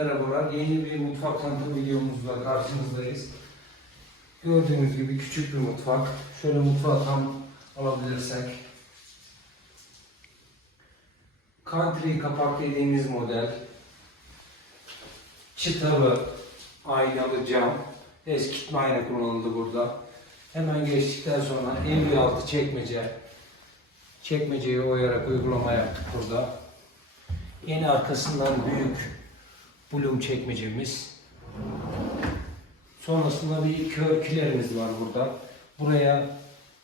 Merhabalar, yeni bir mutfak tanıtım videomuzla karşınızdayız. Gördüğünüz gibi küçük bir mutfak. Şöyle mutfağı tam alabilirsek. Country kapak dediğimiz model. Çıtalı, aynalı cam. Eskitme ayna kullanıldı burada. Hemen geçtikten sonra en bir altı çekmece. Çekmeceyi oyarak uygulama yaptık burada. Yeni arkasından büyük bulum çekmecemiz. Sonrasında bir körkülerimiz var burada. Buraya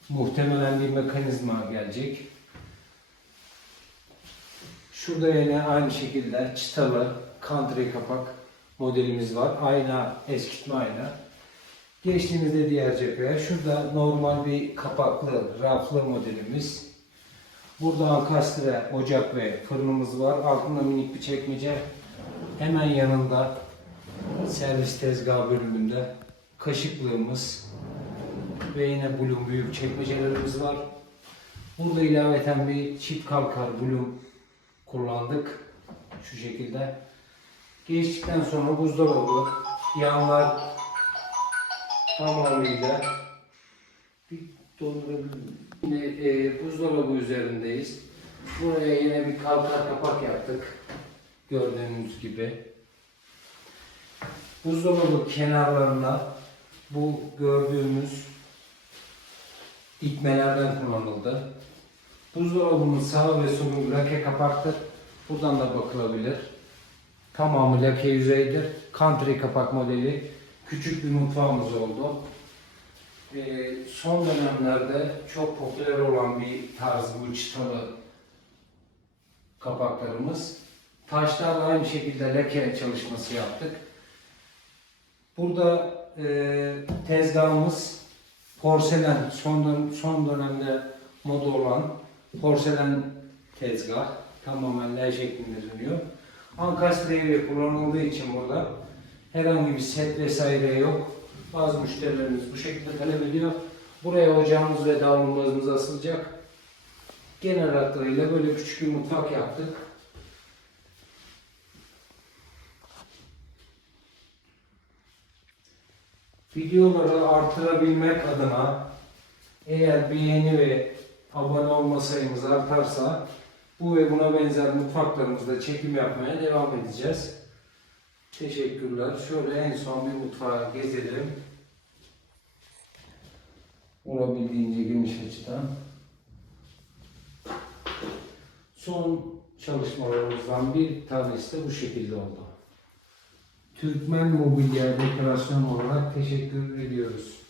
muhtemelen bir mekanizma gelecek. Şurada yine aynı şekilde çıtalı country kapak modelimiz var. Ayna, eskitme ayna. Geçtiğimizde diğer cepheye. Şurada normal bir kapaklı, raflı modelimiz. Burada ankastre, ocak ve fırınımız var. Altında minik bir çekmece. Hemen yanında servis tezgahı bölümünde kaşıklığımız ve yine bulum büyük çekmecelerimiz var. Burada ilaveten bir çift kalkar bulum kullandık. Şu şekilde. Geçtikten sonra buzdolabı, yanlar tamamıyla bir dondurabilirim. Yine e, buzdolabı üzerindeyiz. Buraya yine bir kalkar kapak yaptık. Gördüğünüz gibi. Buzdolabı kenarlarına bu gördüğümüz dikmelerden kullanıldı. Buzdolabının sağ ve solu lake kapaktır. Buradan da bakılabilir. Tamamı lake yüzeydir. Country kapak modeli. Küçük bir mutfağımız oldu. Ee, son dönemlerde çok popüler olan bir tarz bu çıtalı kapaklarımız. Taşlarla aynı şekilde leke çalışması yaptık. Burada e, tezgahımız porselen, son, dön- son dönemde moda olan porselen tezgah. Tamamen L şeklinde dönüyor. Ankastre devre kullanıldığı için burada herhangi bir set vesaire yok. Bazı müşterilerimiz bu şekilde talep ediyor. Buraya ocağımız ve davlumbazımız asılacak. Genel hatlarıyla böyle küçük bir mutfak yaptık. Videoları artırabilmek adına eğer beğeni ve abone olma sayımız artarsa bu ve buna benzer mutfaklarımızda çekim yapmaya devam edeceğiz. Teşekkürler. Şöyle en son bir mutfağı gezelim. Olabildiğince geniş açıdan. Son çalışmalarımızdan bir tanesi de bu şekilde oldu. Türkmen Mobilya Dekorasyon olarak teşekkür ediyoruz.